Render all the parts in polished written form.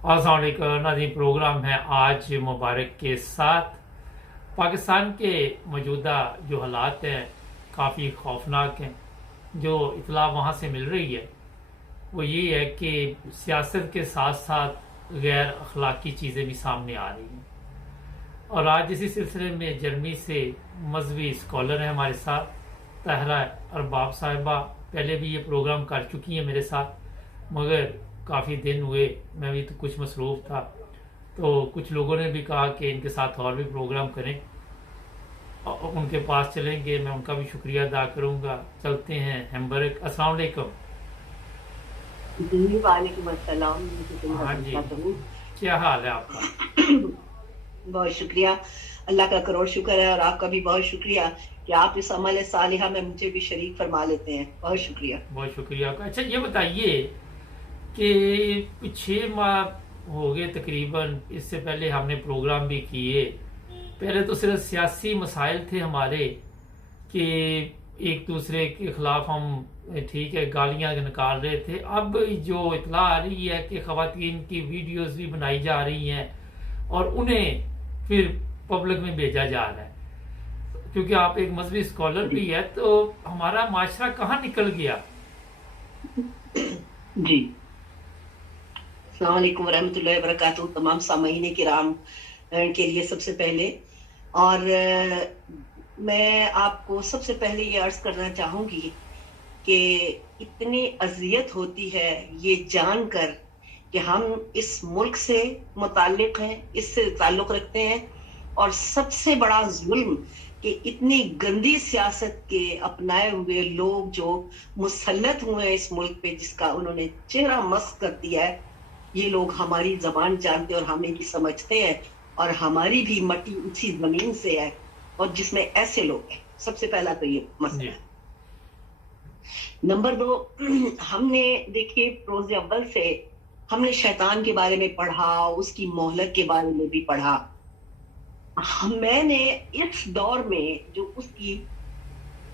अस्सलाम वालेकुम नाज़रीन, प्रोग्राम है आज मुबारक के साथ। पाकिस्तान के मौजूदा जो हालात हैं काफ़ी खौफनाक हैं। जो इतला वहाँ से मिल रही है वो ये है कि सियासत के साथ साथ गैर अखलाकी चीज़ें भी सामने आ रही हैं। और आज इसी सिलसिले में जर्मनी से मजहबी स्कॉलर हैं हमारे साथ, ताहिरा अरबाब साहिबा। पहले भी ये प्रोग्राम कर चुकी हैं मेरे साथ, मगर काफ़ी दिन हुए, मैं भी तो कुछ मसरूफ़ था, तो कुछ लोगों ने भी कहा कि इनके साथ और भी प्रोग्राम करें। और उनके पास चलेंगे, मैं उनका भी शुक्रिया अदा करूँगा। चलते हैं हैम्बर्ग। अस्सलाम वालेकुम। जी वालेकुम अस्सलाम। हाँ जी, क्या हाल है आपका? बहुत शुक्रिया, अल्लाह का करोड़ शुक्र है, और आपका भी बहुत शुक्रिया कि आप इस अमल सालिहा में मुझे भी शरीक फरमा लेते हैं। बहुत शुक्रिया। बहुत शुक्रिया आपका। अच्छा, ये बताइए कि 6 माह हो गए तकरीबन, इससे पहले हमने प्रोग्राम भी किए। पहले तो सिर्फ सियासी मसाइल थे हमारे कि एक दूसरे के खिलाफ हम, ठीक है, गालियां निकाल रहे थे। अब जो इतला आ रही है कि खवातीन की वीडियोस भी बनाई जा रही हैं और उन्हें फिर पब्लिक में भेजा जा रहा है। क्योंकि आप एक मजहबी स्कॉलर भी है, तो हमारा माशरा कहाँ निकल गया? जी, अस्सलाम वालेकुम रहमतुल्लाहि व बरकातहू। तमाम सामीन किराम के लिए सबसे पहले, और मैं आपको सबसे पहले ये अर्ज करना चाहूंगी कि इतनी अजियत होती है ये जानकर कि हम इस मुल्क से मुताल्लिक हैं, इससे ताल्लुक रखते हैं, और सबसे बड़ा जुल्म कि इतनी गंदी सियासत के अपनाए हुए लोग जो मुसल्लत हुए हैं इस मुल्क पे, जिसका उन्होंने चेहरा मस्क कर दिया है, ये लोग हमारी जबान जानते और हमें भी समझते हैं, और हमारी भी मट्टी उसी जमीन से है, और जिसमें ऐसे लोग हैं। सबसे पहला तो ये मसला। नंबर 2, हमने देखिए रोज अव्वल से हमने शैतान के बारे में पढ़ा, उसकी मोहलत के बारे में भी पढ़ा। मैंने इस दौर में जो उसकी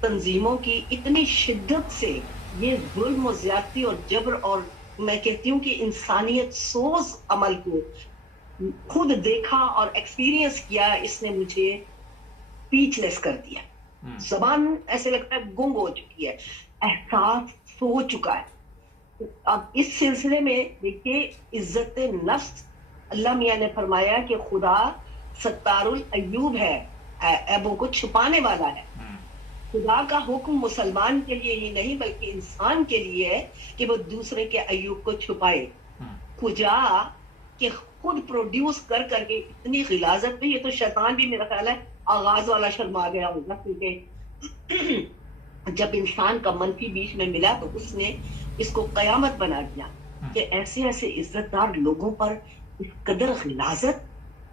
तंजीमों की इतनी शिद्दत से ये जुल्म और ज्यादती और जबर, और मैं कहती हूँ कि इंसानियत सोज अमल को खुद देखा और एक्सपीरियंस किया, इसने मुझे स्पीचलेस कर दिया। जबान ऐसे लगता है गुंग हो चुकी है, एहसास सो चुका है। अब इस सिलसिले में देखिए, इज्जत नफ्स, अल्लाह मियां ने फरमाया कि खुदा सत्तारुल अय्यूब है, ऐबों को छुपाने वाला है। खुदा का हुक्म मुसलमान के लिए ही नहीं बल्कि इंसान के लिए है कि वो दूसरे के अय्यूब को छुपाए। खुदा के खुद प्रोड्यूस कर करके इतनी गिलाजत में, ये तो शैतान भी मेरा ख्याल है आगाज वाला शर्मा गया होगा, क्योंकि जब इंसान का मनफी बीच में मिला तो उसने इसको कयामत बना दिया कि ऐसे ऐसे इज्जतदार लोगों पर इस कदर गिलाजत।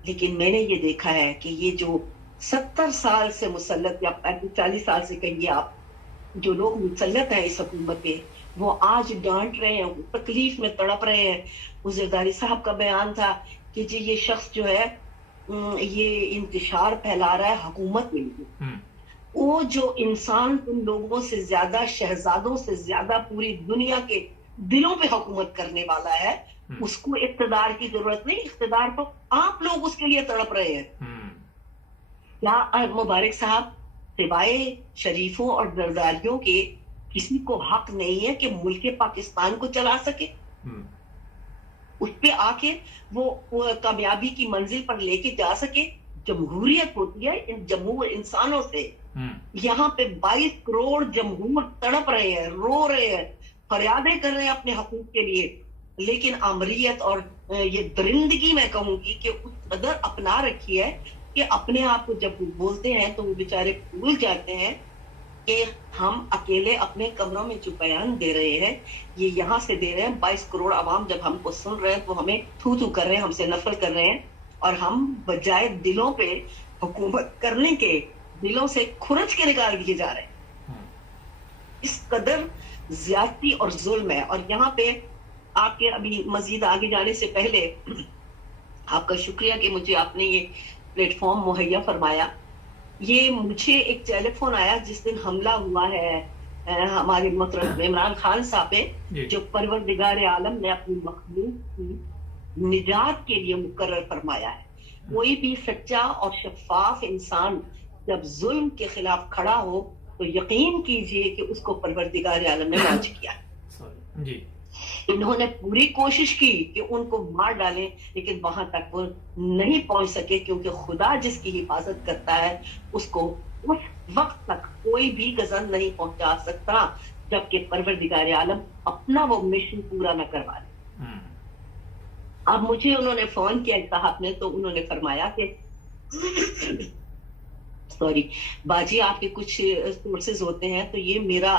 लेकिन मैंने ये देखा है कि ये जो 70 साल से मुसल्लत, या 40 साल से कहिए आप, जो लोग मुसल्लत हैं इस हुकूमत पे, वो आज डांट रहे हैं, तकलीफ में तड़प रहे हैं। उस जरदारी साहब का बयान था कि जी ये शख्स जो है ये इंतशार फैला रहा है हुकूमत में। वो जो इंसान तुम लोगों से ज्यादा, शहजादों से ज्यादा पूरी दुनिया के दिलों पे हुकूमत करने वाला है, उसको इख्तिदार की जरूरत नहीं, इख्तिदार तो आप लोग उसके लिए तड़प रहे हैं। क्या मुबारक साहब, सिवाय शरीफों और जरदारियों के किसी को हक नहीं है कि मुल्क पाकिस्तान को चला सके, उस पे आके वो कामयाबी की मंजिल पर लेके जा सके? जमहूरियत होती है इन जमहूर इंसानों से। यहाँ पे 22 करोड़ जमहूर तड़प रहे हैं, रो रहे हैं, फरियादें कर रहे हैं अपने हकूक के लिए, लेकिन आमरीयत और ये दरिंदगी मैं कहूंगी कि उस कदर अपना रखी है कि अपने आप को जब बोलते हैं तो वो बेचारे भूल जाते हैं कि हम अकेले अपने कमरों में जो बयान दे रहे हैं ये यहाँ से दे रहे हैं। 22 करोड़ अवाम जब हमको सुन रहे हैं तो हमें थू थू कर रहे हैं, हमसे नफरत कर रहे हैं, और हम बजाय दिलों पे हुकूमत करने के दिलों से खुरच के निकाल दिए जा रहे हैं। इस कदर ज्यादती और जुल्म है। और यहाँ पे आपके अभी मजीद आगे जाने से पहले आपका शुक्रिया कि मुझे आपने ये प्लेटफॉर्म मुहैया फरमाया। ये मुझे एक टेलीफोन आया जिस दिन हमला हुआ है हमारे मोहतरम इमरान खान साहब पे, जो परवरदिगार आलम ने अपनी मखलूक की نجات کے لیے مقرر فرمایا ہے. کوئی بھی سچا اور شفاف انسان جب ظلم کے خلاف کھڑا ہو تو یقین کیجئے کہ اس کو پروردگار عالم نے لانچ کیا. جی انہوں نے پوری کوشش کی کہ ان کو مار ڈالیں لیکن وہاں تک وہ نہیں پہنچ سکے, کیونکہ خدا جس کی حفاظت کرتا ہے اس کو اس وقت تک کوئی بھی غضب نہیں پہنچا سکتا جبکہ پروردگار عالم اپنا وہ مشن پورا نہ کروا لے. اب مجھے انہوں نے فون کیا صاحب نے, تو انہوں نے فرمایا کہ سوری باجی آپ کے کچھ سورسز ہوتے ہیں تو یہ میرا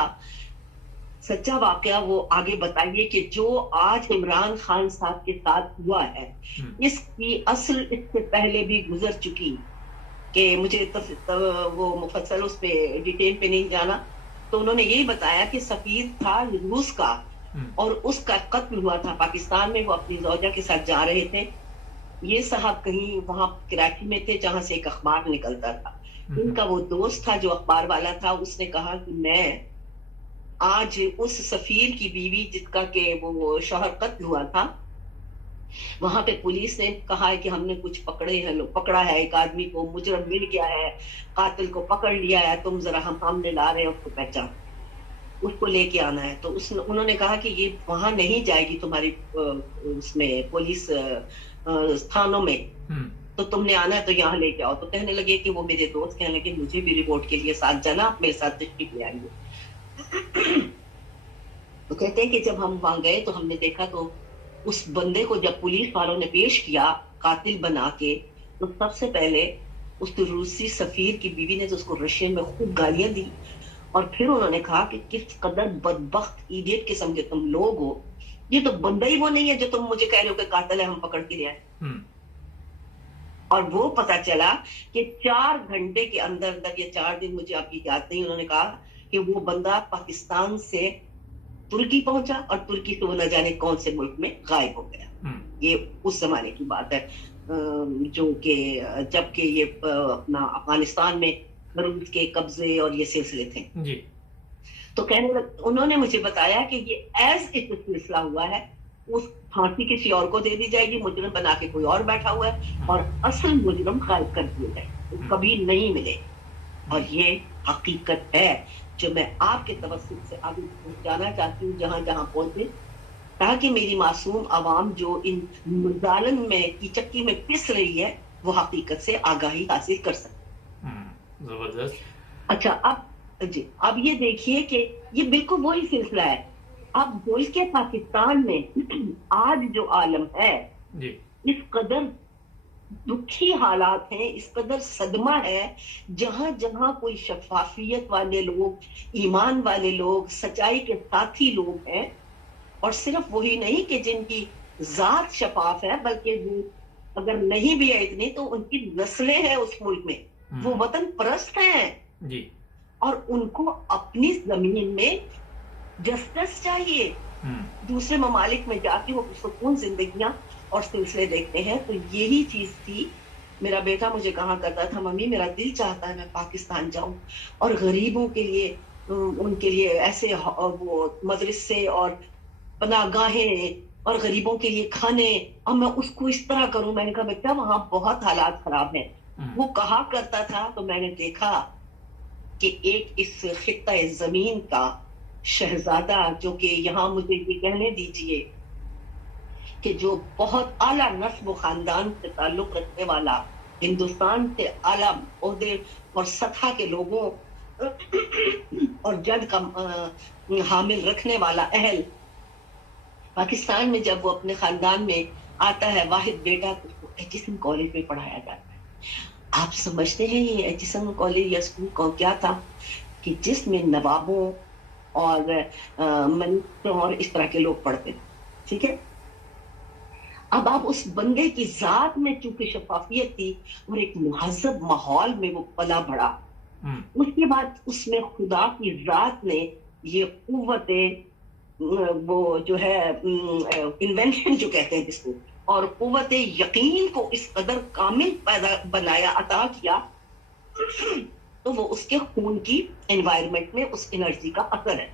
سچا واقعہ وہ آگے بتائیے کہ جو آج عمران خان صاحب کے ساتھ ہوا ہے اس کی اصل اس سے پہلے بھی گزر چکی, کہ مجھے وہ مفصل اس پہ ڈیٹیل پہ نہیں جانا. تو انہوں نے یہی بتایا کہ سفیر تھا روس کا اور اس کا قتل ہوا تھا پاکستان میں, وہ اپنی زوجہ کے ساتھ جا رہے تھے. یہ صاحب کہیں وہاں کراچی میں تھے جہاں سے ایک اخبار نکلتا تھا. ان کا وہ دوست تھا جو اخبار والا تھا, اس نے کہا کہ میں آج اس سفیر کی بیوی جس کا کہ وہ شوہر قتل ہوا تھا, وہاں پہ پولیس نے کہا ہے کہ ہم نے کچھ پکڑا ہے ایک آدمی کو, مجرم مل گیا ہے, قاتل کو پکڑ لیا ہے, تم ذرا ہم سامنے لا رہے ہیں اس کو پہچان, اس کو لے کے آنا ہے. تو انہوں نے کہا کہ یہ وہاں نہیں جائے گی تمہاری اس میں پولیس تھانوں میں, تو تم نے آنا ہے تو یہاں لے کے آؤ. تو کہنے لگے کہ وہ میرے دوست کہنے لگے مجھے بھی رپورٹ کے لیے ساتھ جانا, آپ میرے ساتھ تشریف لے آئیے. تو کہتے ہیں کہ جب ہم وہاں گئے تو ہم نے دیکھا تو اس بندے کو جب پولیس والوں نے پیش کیا قاتل بنا کے, تو سب سے پہلے اس روسی سفیر کی بیوی نے تو اس کو رشین میں خوب گالیاں دی, اور پھر انہوں نے کہا کہ کس قدر بدبخت ایڈیٹ قسم کے تم لوگ ہو, یہ تو بندہ ہی وہ نہیں ہے جو تم مجھے کہہ رہے ہو کہ قاتل ہے, ہم پکڑ کے لے آئے. اور وہ پتا چلا کہ 4 گھنٹے کے اندر یا 4 دن, مجھے آپ کی یاد نہیں, انہوں نے کہا کہ وہ بندہ پاکستان سے ترکی پہنچا اور ترکی سے وہ نہ جانے کون سے ملک میں غائب ہو گیا. یہ اس زمانے کی بات ہے جو کہ جب کہ یہ اپنا افغانستان میں روس کے قبضے اور یہ سلسلے تھے. جی تو انہوں نے مجھے بتایا کہ یہ ایز اٹ سلسلہ ہوا ہے, اس پھانسی کسی اور کو دے دی جائے گی, مجرم بنا کے کوئی اور بیٹھا ہوا ہے, اور اصل مجرم غائب کر دیے جائے, کبھی نہیں ملے. اور یہ حقیقت ہے جو میں آپ کے توسط سے آگے پہنچانا چاہتی ہوں جہاں جہاں پہنچے, تاکہ میری معصوم عوام جو ان ظالم میں کی چکی میں پس رہی ہے وہ حقیقت سے آگاہی حاصل کر سکے. زبردست. اچھا اب یہ دیکھیے کہ یہ بالکل وہی سلسلہ ہے. اب ملک پاکستان میں آج جو عالم ہے اس قدر دکھی حالات ہیں, اس قدر صدمہ ہے, جہاں جہاں کوئی شفافیت والے لوگ, ایمان والے لوگ, سچائی کے ساتھی لوگ ہیں, اور صرف وہی نہیں کہ جن کی ذات شفاف ہے بلکہ اگر نہیں بھی ہے اتنی تو ان کی نسلیں ہیں اس ملک میں, وہ وطن پرست ہیں جی, اور ان کو اپنی زمین میں جسٹس چاہیے. دوسرے ممالک میں جا کے وہ سکون زندگیاں اور سلسلے دیکھتے ہیں. تو یہی چیز تھی. میرا بیٹا مجھے کہا کرتا تھا ممی میرا دل چاہتا ہے میں پاکستان جاؤں اور غریبوں کے لیے ان کے لیے ایسے وہ مدرسے اور پناہ گاہیں اور غریبوں کے لیے کھانے, اور میں اس کو اس طرح کروں. میں نے کہا بیٹا وہاں بہت حالات خراب ہیں. وہ کہا کرتا تھا تو میں نے دیکھا کہ ایک اس خطہ زمین کا شہزادہ جو کہ یہاں مجھے یہ کہنے دیجئے کہ جو بہت اعلیٰ نسب و خاندان سے تعلق رکھنے والا, ہندوستان سے اعلیٰ عہدے اور سطح کے لوگوں اور جد کا حامل رکھنے والا اہل, پاکستان میں جب وہ اپنے خاندان میں آتا ہے واحد بیٹا, تو اس کو ایچیسن کالج میں پڑھایا جاتا ہے. آپ سمجھتے ہیں یہ ایچیسن کالج یا اسکول کیا تھا کہ جس میں نوابوں اور منسٹروں اور اس طرح کے لوگ پڑھتے ہیں. ٹھیک ہے, اب آپ اس بندے کی ذات میں چونکہ شفافیت تھی اور ایک مہذب ماحول میں وہ پلا بڑھا, اس کے بعد اس میں خدا کی ذات نے یہ قوت وہ جو ہے انوینشن جو کہتے ہیں جس کو, اور قوت یقین کو اس قدر کامل پیدا بنایا, عطا کیا, تو وہ اس کے خون کی انوائرمنٹ میں اس انرجی کا اثر ہے.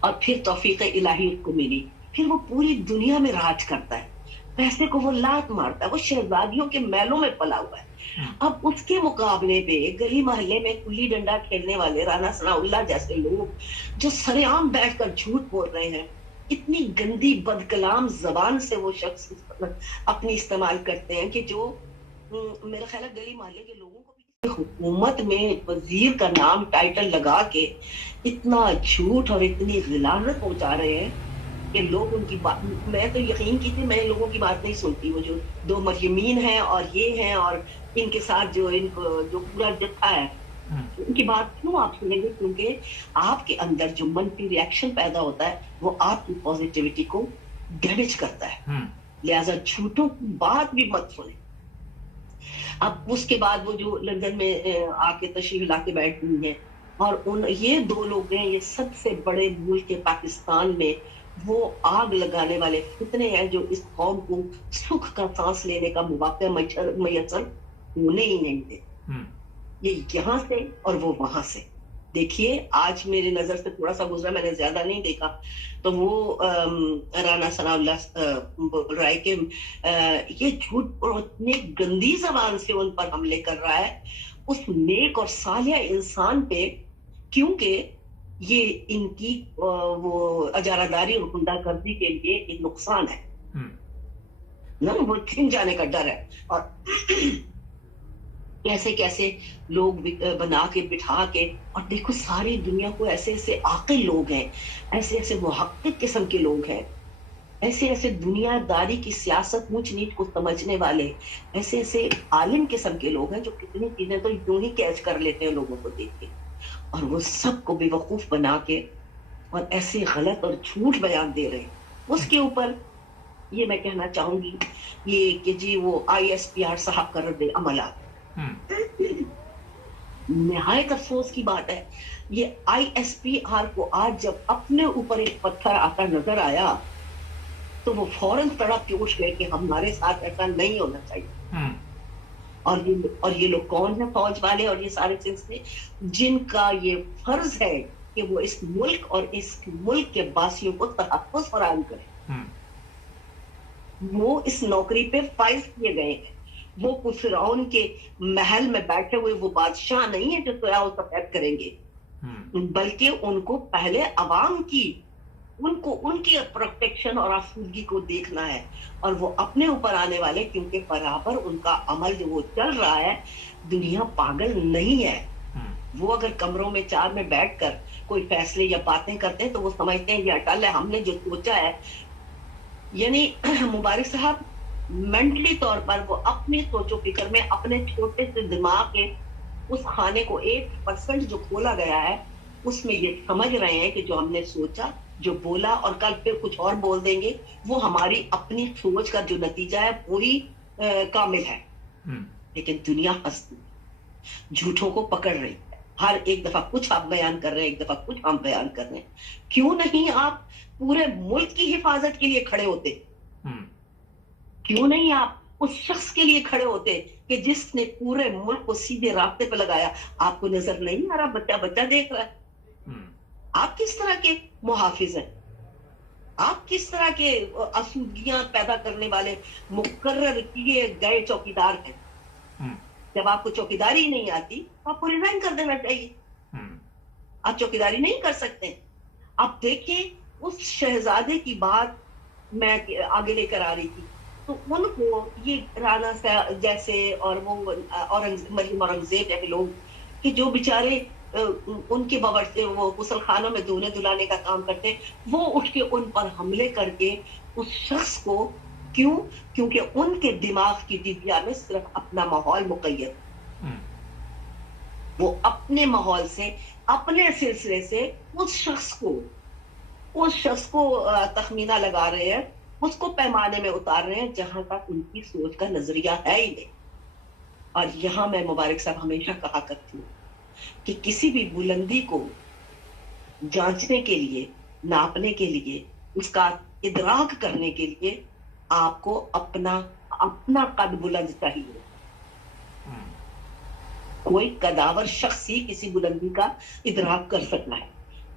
اور پھر توفیق الہی اس کو ملی, پھر وہ پوری دنیا میں راج کرتا ہے. पैसे को वो लात मारता है, वो शहजादियों के महलों में पला हुआ है। अब उसके मुकाबले पे गली मोहल्ले में गुल्ली डंडा खेलने वाले राणा सनाउल्लाह जैसे लोग जो सरेआम बैठकर झूठ बोल रहे हैं, इतनी गंदी बदकलाम जबान से वो शख्स अपनी इस्तेमाल करते हैं कि जो मेरा ख्याल है गली मोहल्ले के लोगों को भी हुकूमत में वजीर का नाम टाइटल लगा के इतना झूठ और इतनी गिलानत पहुंचा रहे हैं कि लोग उनकी बात, मैं तो यकीन की थी, मैं लोगों की बात नहीं सुनती, वो जो दो मरियमीन हैं और ये हैं और इनके साथ जो इनको जो पूरा जत्था है, उनकी बात क्यों आप सुनेंगे? क्योंकि आपके अंदर जो मनफी रिएक्शन पैदा होता है वो आपकी पॉजिटिविटी को डैमेज करता है। लिहाजा झूठों की बात भी मत सुने। अब उसके बाद वो जो लंदन में आके तशरीफ लाके बैठ गई है और ये दो लोग हैं, ये सबसे बड़े मुल्क के पाकिस्तान में वो आग लगाने वाले फितने हैं जो इस कौम को सुख का सांस लेने का मौका मैसर होने ही नहीं दे। ये यहाँ से और वो वहां से। देखिए आज मेरी नजर से थोड़ा सा गुजरा, मैंने ज्यादा नहीं देखा, तो वो राणा सनाउल्लाह बोल रहा है कि ये झूठ और इतनी गंदी जबान से उन पर हमले कर रहा है, उस नेक और सालिया इंसान पे, क्योंकि ये इनकी वो अजारादारी और गुंडागर्दी के लिए एक नुकसान है ना, वो छिन जाने का डर है। और कैसे कैसे लोग बना के बिठा के, और देखो सारी दुनिया को ऐसे ऐसे आकिल लोग हैं, ऐसे ऐसे मुहक्किक किस्म के लोग हैं, ऐसे ऐसे दुनियादारी की सियासत ऊंच नीच को समझने वाले ऐसे ऐसे आलिम किस्म के लोग हैं जो कितनी चीजें तो यूं ही कैच कर लेते हैं लोगों को देख के, और वो सबको बेवकूफ बना के और ऐसे गलत और झूठ बयान दे रहे हैं। उसके ऊपर ये मैं कहना चाहूंगी ये कि जी वो ISPR साहब का रद्द अमल आ निहायत अफसोस की बात है। ये ISPR को आज जब अपने ऊपर एक पत्थर आता नजर आया तो वो फौरन तड़प के उठ गए कि हमारे साथ ऐसा नहीं होना चाहिए। और ये लोग कौन है? फौज वाले और ये सारे सिलसिले जिनका ये फर्ज है कि वो इस मुल्क और इस मुल्क के वासियों को तहफ़्फ़ुज़ फराहम करें। वो इस नौकरी पे फाइज किए गए हैं। वो फिरौन के महल में बैठे हुए वो बादशाह नहीं है जो सोया सफेद करेंगे, बल्कि उनको पहले अवाम की उनको उनकी प्रोटेक्शन और आसूदगी को देखना है। और वो अपने ऊपर आने वाले, क्योंकि बराबर उनका अमल जो वो चल रहा है, दुनिया पागल नहीं है। वो अगर कमरों में चार में बैठकर कोई फैसले या बातें करते हैं तो वो समझते हैं ये अटल है, हमने जो सोचा है। यानी मुबारक साहब मेंटली तौर पर वो अपनी सोचो फिक्र में अपने छोटे से दिमाग के उस खाने को 1% जो खोला गया है उसमें ये समझ रहे हैं कि जो हमने सोचा, जो बोला और कल फिर कुछ और बोल देंगे, वो हमारी अपनी सोच का जो नतीजा है वही कामिल है। लेकिन दुनिया हंसती झूठों को पकड़ रही है। हर एक दफा कुछ आप बयान कर रहे हैं, एक दफा कुछ हम बयान कर रहे हैं। क्यों नहीं आप पूरे मुल्क की हिफाजत के लिए खड़े होते? क्यों नहीं आप उस शख्स के लिए खड़े होते कि जिसने पूरे मुल्क को सीधे रास्ते पर लगाया? आपको नजर नहीं आ रहा बच्चा बच्चा देख रहा है? आप किस तरह के मुहाफिज हैं? आप किस तरह के आसूदगियां पैदा करने वाले मुकर्रर किए गए चौकीदार हैं? जब आपको चौकीदारी नहीं आती तो आपको रिजाइन कर देना चाहिए। आप चौकीदारी नहीं कर सकते। आप देखिए उस शहजादे की बात मैं आगे लेकर आ रही थी, तो उनको ये राणा जैसे और वो मरियम औरंगजेब जैसे लोग कि जो बेचारे उनके बवर से वो गुसल खानों में धोने धुलाने का काम करते हैं, वो उठ के उन पर हमले करके उस शख्स को, क्यों? क्योंकि उनके दिमाग की डिबिया में सिर्फ अपना माहौल मुक़य्यद, वो अपने माहौल से अपने सिलसिले से उस शख्स को तखमीना लगा रहे हैं, उसको पैमाने में उतार रहे हैं जहां तक उनकी सोच का नजरिया है ही नहीं। और यहां मैं मुबारक साहब हमेशा कहा करती हूँ कि किसी भी बुलंदी को जांचने के लिए, नापने के लिए, उसका इदराक करने के लिए आपको अपना कद बुलंद चाहिए। कोई कदावर शख्स ही किसी बुलंदी का इदराक कर सकता है।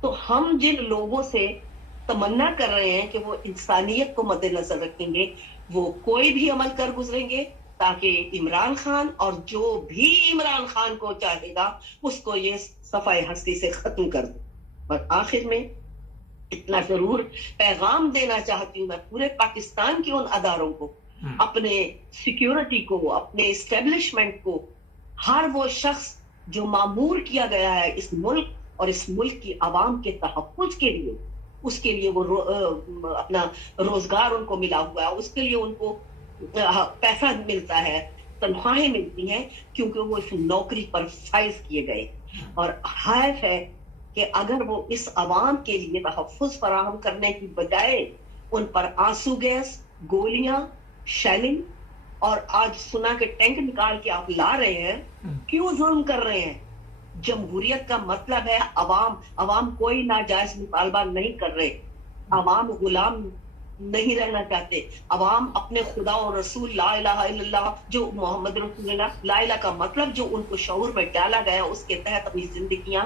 तो हम जिन लोगों से तमन्ना कर रहे हैं कि वो इंसानियत को मद्देनजर रखेंगे, वो कोई भी अमल कर गुजरेंगे ताकि इमरान खान और जो भी इमरान खान को चाहेगा उसको ये सफाई हस्ती से खत्म कर दो। और आखिर में इतना जरूर पैगाम देना चाहती हूँ मैं पूरे पाकिस्तान के उन अदारों को, अपने सिक्योरिटी को, अपने इस्टेब्लिशमेंट को, हर वो शख्स जो मामूर किया गया है इस मुल्क और इस मुल्क की आवाम के तहफ़्फ़ुज़ के लिए, उसके लिए वो अपना रोजगार उनको मिला हुआ है, उसके लिए उनको पैसा मिलता है, तनख्वाहें मिलती हैं, क्योंकि वो इस नौकरी पर फाइज किए गए। और हैफ है कि अगर वो इस आवाम के लिए तहफ़्फ़ुज़ फराहम करने की बजाय उन पर आंसू गैस, गोलियां, शेलिंग और आज सुना के टैंक निकाल के आप ला रहे हैं, क्यों जुल्म कर रहे हैं? जमहूरियत का मतलब है अवाम कोई नाजायज मुतालबा नहीं कर रहे, अवाम गुलाम नहीं रहना चाहते, अवाम अपने खुदा और रसूल ला इलाहा इल्लल्लाह जो मोहम्मद रसूलुल्लाह, ला इलाहा का मतलब जो उनको शऊर में डाला गया उसके तहत अपनी जिंदगियां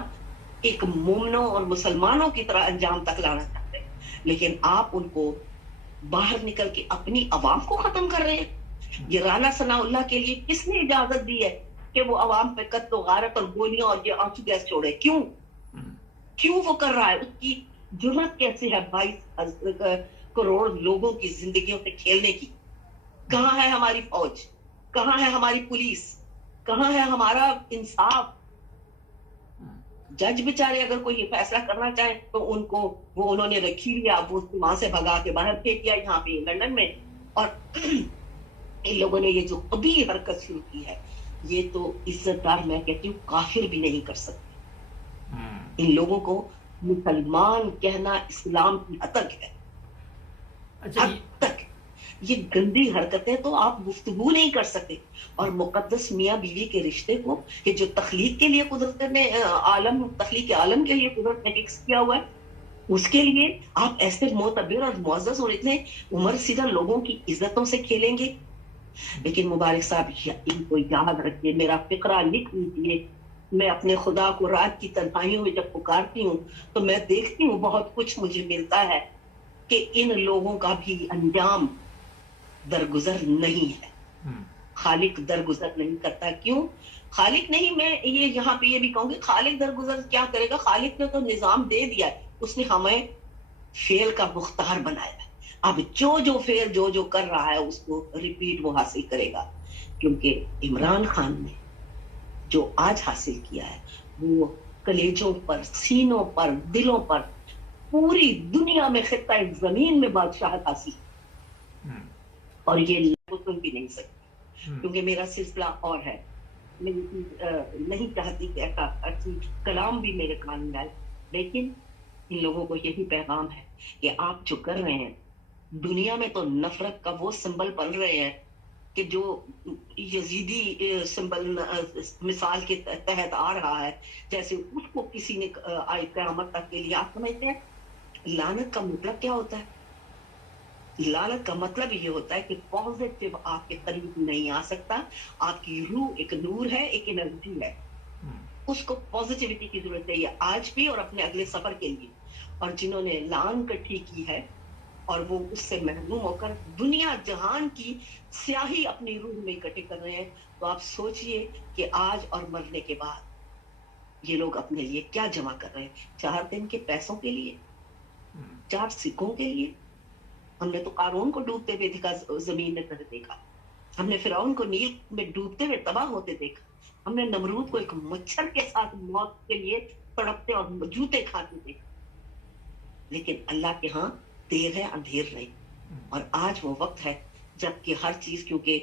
एक मोमिनों और मुसलमानों की तरह अंजाम तक लाना चाहते हैं। लेकिन आप उनको बाहर निकल के अपनी अवाम को खत्म कर रहे हैं। ये राना सनाउल्लाह के लिए किसने इजाजत दी है कि वो अवाम पे कत्ल गारत और गोलियां और ये आंसू गैस छोड़े? क्यों वो कर रहा है? उसकी जुर्रत कैसे है 22 करोड़ लोगों की जिंदगियों से खेलने की? कहाँ है हमारी फौज? कहाँ है हमारी पुलिस? कहाँ है हमारा इंसाफ? जज बेचारे अगर कोई फैसला करना चाहे तो उनको वो उन्होंने रखी लिया, वो वहां से भगा के बाहर फेंक दिया यहाँ पे लंदन में। और इन लोगों ने ये जो अभी हरकत शुरू की है, ये तो इज्जतदार मैं कहती हूँ काफिर भी नहीं कर सकते। इन लोगों को मुसलमान कहना इस्लाम की हतक है। अच्छा, हद तक ये गंदी हरकतें तो आप गुफ्तगू नहीं कर सकते। और मुकद्दस मियाँ बीवी के रिश्ते को कि जो तखलीक के लिए कुदरत ने तखलीक आलम के लिए कुदरत ने फिक्स किया हुआ है, उसके लिए आप ऐसे मोतबर और मुअज़्ज़ज़ और इतने उम्र सीधा लोगों की इज्जतों से खेलेंगे। लेकिन मुबारक साहब इनको याद रखिए, मेरा फिक्रा लिख लीजिए। मैं अपने खुदा को रात की तन्हाइयों में जब पुकारती हूँ तो मैं देखती हूँ बहुत कुछ मुझे मिलता है कि इन लोगों का भी अंजाम दरगुजर नहीं है। खालिक दरगुजर नहीं करता। क्यों खालिक नहीं? मैं ये यहाँ पे ये भी कहूंगी, खालिक दरगुजर क्या करेगा? खालिक ने तो निजाम दे दिया है, उसने हमें फेल का मुख्तार बनाया है। अब जो फेल जो कर रहा है उसको रिपीट वो हासिल करेगा। क्योंकि इमरान खान ने जो आज हासिल किया है वो कलेजों पर, सीनों पर, दिलों पर, पूरी दुनिया में खित्ता जमीन में बादशाहत हासिल, और ये सुन भी नहीं सकती। क्योंकि मेरा सिलसिला और है, नहीं चाहती कि ऐसा अच्छी कलाम भी मेरे कान में आए। लेकिन इन लोगों को यही पैगाम है कि आप जो कर रहे हैं, दुनिया में तो नफरत का वो सिंबल बन रहे हैं कि जो यजीदी सिंबल मिसाल के तहत आ रहा है, जैसे उसको किसी ने आई क़यामत तक के लिए। आप समझते हैं लानत का मतलब क्या होता है? लानत का मतलब ये होता है कि पॉजिटिव आपके करीब नहीं आ सकता। आपकी रूह एक नूर है, एक एनर्जी है, उसको पॉजिटिविटी की जरूरत है आज भी और अपने अगले सफर के लिए। और जिन्होंने लान इकट्ठी की है और वो उससे महरूम होकर दुनिया जहान की स्याही अपनी रूह में इकट्ठे कर रहे हैं, तो आप सोचिए कि आज और मरने के बाद ये लोग अपने लिए क्या जमा कर रहे हैं। 4 दिन के पैसों के लिए, 4 सिक्कों के लिए। हमने तो कारून को डूबते हुए देखा, जमीन में कर देखा। हमने फिरौन को नील में डूबते हुए तबाह होते देखा। हमने नमरूद को एक मच्छर के साथ मौत के लिए तड़पते और जूते खाते देखा। लेकिन अल्लाह के यहाँ देर है अंधेर नहीं। और आज वो वक्त है जबकि हर चीज, क्योंकि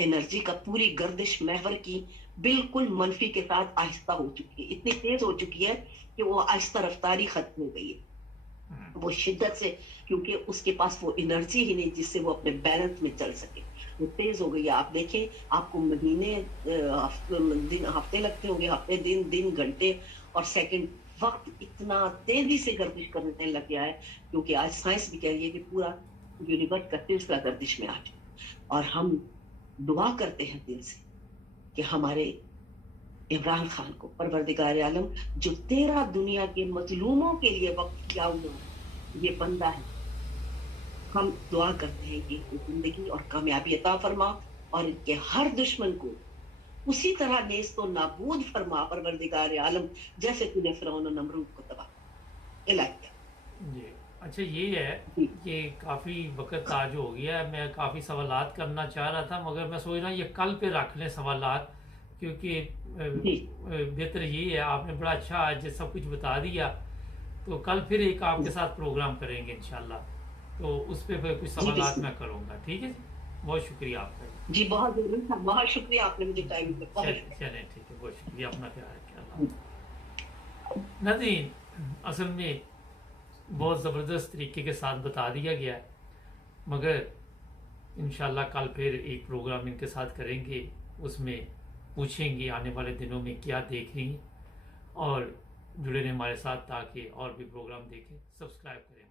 एनर्जी का पूरी गर्दिश महवर की बिल्कुल मनफी के साथ आहिस्ता हो चुकी है, इतनी तेज हो चुकी है कि वो आहिस्ता रफ्तारी खत्म हो गई है। वो शिद्दत से, क्योंकि उसके पास वो एनर्जी ही नहीं जिससे वो अपने बैलेंस में चल सके, वो तेज हो गई है। आप देखें, आपको महीने दिन हफ्ते लगते होंगे, हफ्ते दिन घंटे और सेकंड, वक्त इतना तेजी से गर्दिश करने लग गया है। क्योंकि आज साइंस भी कह रही है कि पूरा यूनिवर्स का सिलसिला गर्दिश में आ चुका। और हम दुआ करते हैं दिल से कि हमारे इमरान खान को परवरदिगार आलम जो 13 दुनिया के मजलूमों के लिए वक्त किया हुआ, یہ بندہ ہے. ہم دعا کرتے ہیں کہ ان کو زندگی اور کامیابی عطا فرما اور ان کے ہر دشمن کو اسی طرح نیست و نابود فرما پروردگار عالم، جیسے تو نے فرعون و نمرود کو تباہ الہی. جی اچھا، یہ ہے جی کہ کافی وقت آج ہو گیا ہے، میں کافی سوالات کرنا چاہ رہا تھا مگر میں سوچ رہا ہوں یہ کل پہ رکھ لیں سوالات، کیونکہ جی بہتر یہ ہے، آپ نے بڑا اچھا آج سب کچھ بتا دیا، تو کل پھر ایک آپ کے ساتھ پروگرام کریں گے انشاءاللہ، تو اس پہ پھر کچھ جی سوالات بسم میں اللہ. کروں گا. ٹھیک ہے جی، بہت شکریہ آپ کا. جی بہت ضرور تھا، بہت شکریہ، آپ نے مجھے ٹائم دیا، بہت چلیں شکریہ. چلیں ٹھیک ہے، بہت شکریہ، اپنا خیال رکھیں. اللہ حافظ. ناظرین، اصل میں بہت زبردست طریقے کے ساتھ بتا دیا گیا ہے، مگر انشاءاللہ کل پھر ایک پروگرام ان کے ساتھ کریں گے، اس میں پوچھیں گے آنے والے دنوں میں کیا دیکھ رہی ہیں، اور جڑے رہیں ہمارے ساتھ تاکہ اور بھی پروگرام دیکھیں. سبسکرائب کریں.